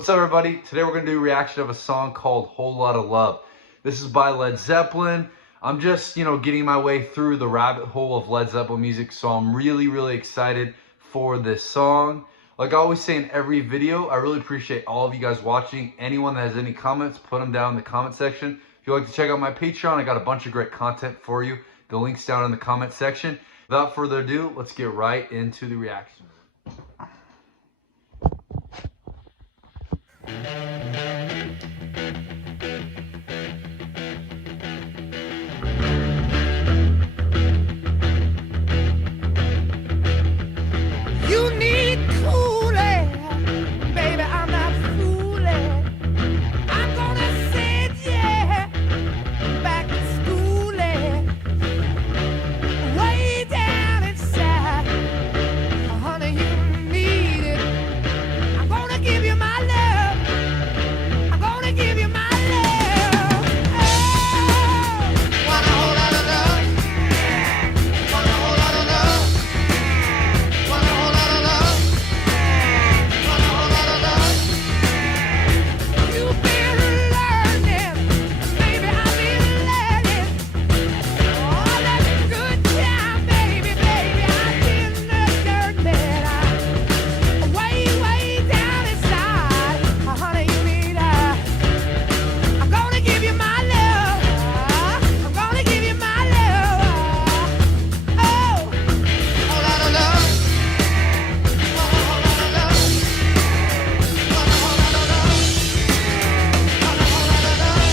What's up, everybody? Today we're going to do a reaction of a song called Whole Lotta Love. This is by Led Zeppelin. I'm just, getting my way through the rabbit hole of Led Zeppelin music, so I'm really excited for this song. Like I always say in every video, I really appreciate all of you guys watching. Anyone that has any comments, put them down in the comment section. If you'd like to check out my Patreon, I got a bunch of great content for you. The link's down in the comment section. Without further ado, let's get right into the reaction. You need cooling, baby, I'm not fooling. I'm gonna send you back to schooling. Way down inside, honey, you need it. I'm gonna give you my love. I'm gonna give you my love. Oh, want a whole lot of love. Want a whole lot of love. Want a whole lot of love. Want a whole lot of love. You've been learning, baby, I've been learning. All that good time, baby, I've been learning. I'm way down inside, honey, you need I'm gonna give you my love. I'm gonna give you my love. Oh, whole lot of love. Want a whole lot of love. Want a whole lot of love. Want a whole lot of love.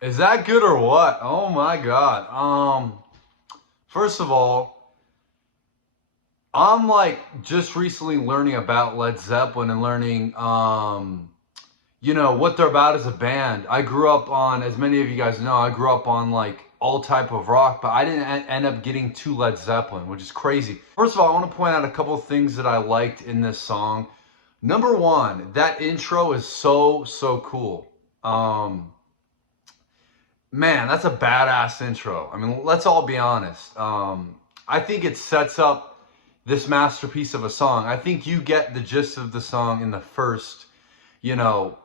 Is that good or what? Oh my God. First of all, I'm like just recently learning about Led Zeppelin and learning, what they're about as a band. I grew up on, as many of you guys know, I grew up on like all type of rock, but I didn't end up getting to Led Zeppelin, which is crazy. First of all, I want to point out a couple of things that I liked in this song. Number one, that intro is so cool. Man, that's a badass intro. I mean, let's all be honest. I think it sets up this masterpiece of a song. I think you get the gist of the song in the first, you know,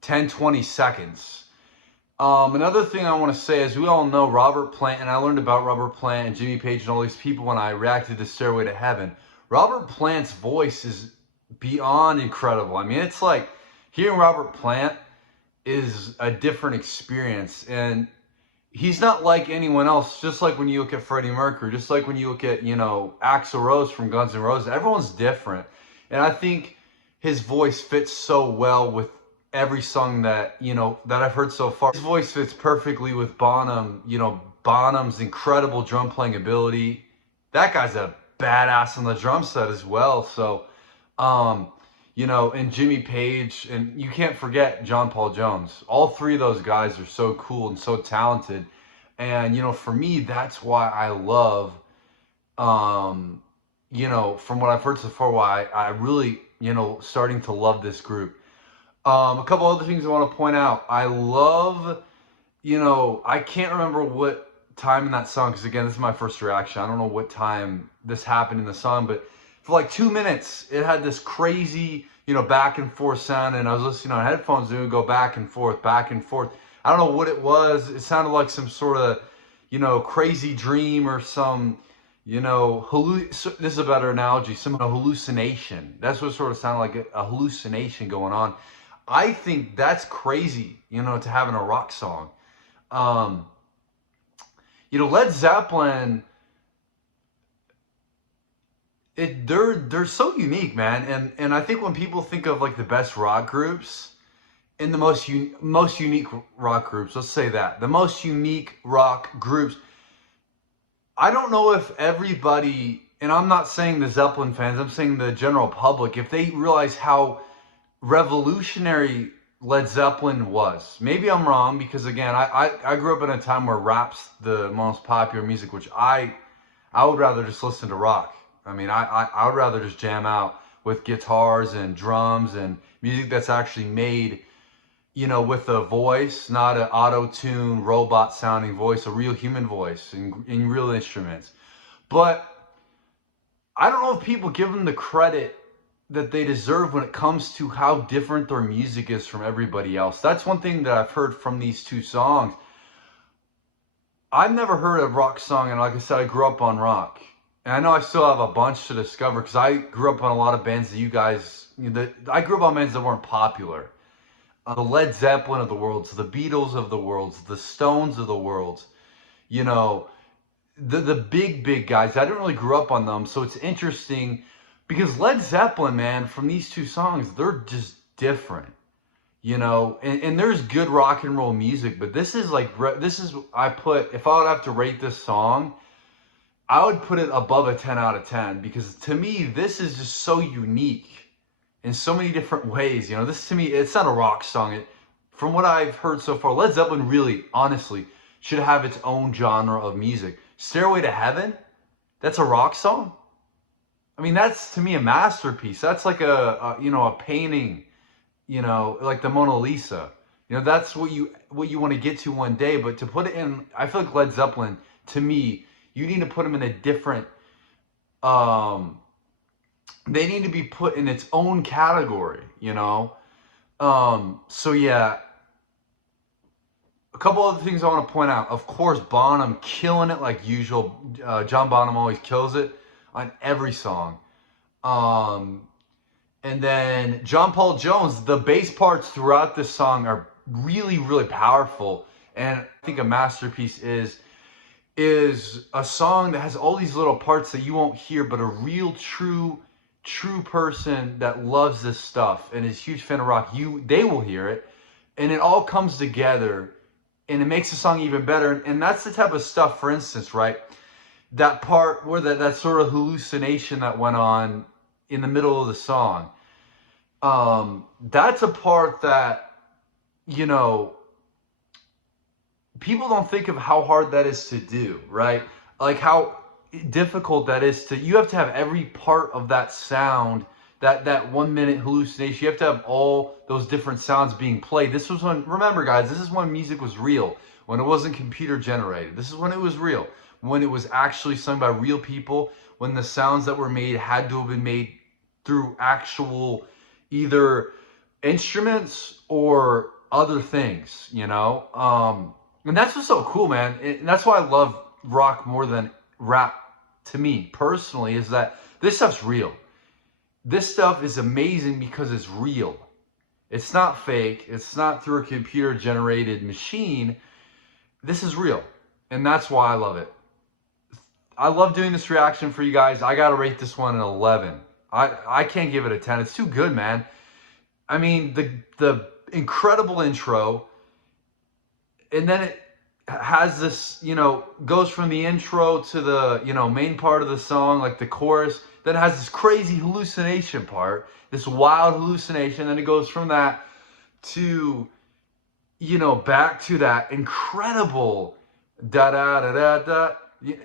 10, 20 seconds. Another thing I want to say is we all know Robert Plant, and I learned about Robert Plant and Jimmy Page and all these people when I reacted to Stairway to Heaven. Robert Plant's voice is beyond incredible. I mean, it's like hearing Robert Plant is a different experience, and he's not like anyone else. Just like when you look at Freddie Mercury, just like when you look at Axl Rose from Guns N' Roses, everyone's different, and I think his voice fits so well with every song that that I've heard so far. His voice fits perfectly with Bonham. Bonham's incredible drum playing ability. That guy's a badass on the drum set as well. So and Jimmy Page, and you can't forget John Paul Jones. All three of those guys are so cool and so talented. And, for me, that's why I love, from what I've heard so far, why I really, starting to love this group. A couple other things I want to point out. I love, I can't remember what time in that song, because again, this is my first reaction. I don't know what time this happened in the song, but for like 2 minutes, it had this crazy, back and forth sound, and I was listening on headphones, and it would go back and forth, back and forth. I don't know what it was. It sounded like some sort of, crazy dream or some, this is a better analogy, some hallucination. That's what sort of sounded like, a hallucination going on. I think that's crazy, to have in a rock song. Led Zeppelin, they're so unique, man, and I think when people think of like the best rock groups and the most unique rock groups, let's say that the most unique rock groups, I don't know if everybody, and I'm not saying the Zeppelin fans, I'm saying the general public, if they realize how revolutionary Led Zeppelin was. Maybe I'm wrong, because again, I grew up in a time where rap's the most popular music, which I would rather just listen to rock. I mean, I would rather just jam out with guitars and drums and music that's actually made, with a voice, not an auto-tune, robot-sounding voice, a real human voice and real instruments. But I don't know if people give them the credit that they deserve when it comes to how different their music is from everybody else. That's one thing that I've heard from these two songs. I've never heard a rock song, and like I said, I grew up on rock. And I know I still have a bunch to discover, because I grew up on a lot of bands that you guys, I grew up on bands that weren't popular. The Led Zeppelin of the world, the Beatles of the world, the Stones of the world, the big guys. I didn't really grow up on them, so it's interesting, because Led Zeppelin, man, from these two songs, they're just different, and there's good rock and roll music, but this is like, if I would have to rate this song, I would put it above a 10 out of 10, because to me, this is just so unique in so many different ways. This to me, it's not a rock song. From what I've heard so far, Led Zeppelin really, honestly, should have its own genre of music. Stairway to Heaven, that's a rock song? I mean, that's to me a masterpiece. That's like a painting, like the Mona Lisa. That's what you want to get to one day, but to put it in, I feel like Led Zeppelin, to me, you need to put them in a different, they need to be put in its own category, So yeah, a couple other things I want to point out. Of course, Bonham killing it like usual. John Bonham always kills it on every song. And then John Paul Jones, the bass parts throughout this song are really, really powerful. And I think a masterpiece is a song that has all these little parts that you won't hear, but a real true person that loves this stuff and is a huge fan of rock, they will hear it, and it all comes together and it makes the song even better. And that's the type of stuff, for instance, right? That part where that sort of hallucination that went on in the middle of the song. That's a part that, you know, people don't think of how hard that is to do, right? Like how difficult that is to, you have to have every part of that sound, that 1 minute hallucination. You have to have all those different sounds being played. This was when, remember guys, this is when music was real, when it wasn't computer generated. This is when it was real, when it was actually sung by real people, when the sounds that were made had to have been made through actual either instruments or other things, you know? And that's what's so cool, man. And that's why I love rock more than rap, to me personally, is that this stuff's real. This stuff is amazing because it's real. It's not fake. It's not through a computer generated machine. This is real. And that's why I love it. I love doing this reaction for you guys. I gotta rate this one an 11. I can't give it a 10. It's too good, man. I mean, the incredible intro, and then it has this, you know, goes from the intro to the, you know, main part of the song, like the chorus. Then it has this crazy hallucination part, this wild hallucination. Then it goes from that to, you know, back to that incredible da da da da da.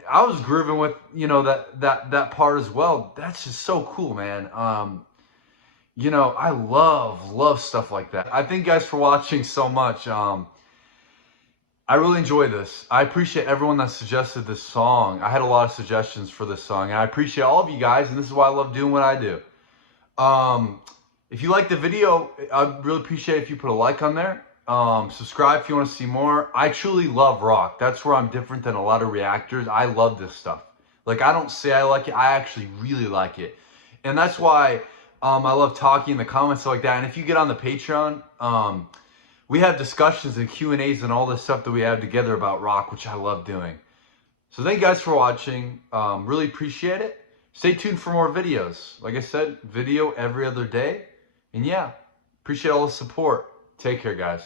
I was grooving with, you know, that part as well. That's just so cool, man. You know, I love stuff like that. I thank you guys for watching so much. I really enjoy this. I appreciate everyone that suggested this song. I had a lot of suggestions for this song, and I appreciate all of you guys, and this is why I love doing what I do. If you like the video, I'd really appreciate if you put a like on there. Subscribe if you want to see more. I truly love rock. That's where I'm different than a lot of reactors. I love this stuff. Like, I don't say I like it. I actually really like it. And that's why I love talking in the comments like that. And if you get on the Patreon, we have discussions and Q&As and all this stuff that we have together about rock, which I love doing. So thank you guys for watching. Really appreciate it. Stay tuned for more videos. Like I said, video every other day. And yeah, appreciate all the support. Take care, guys.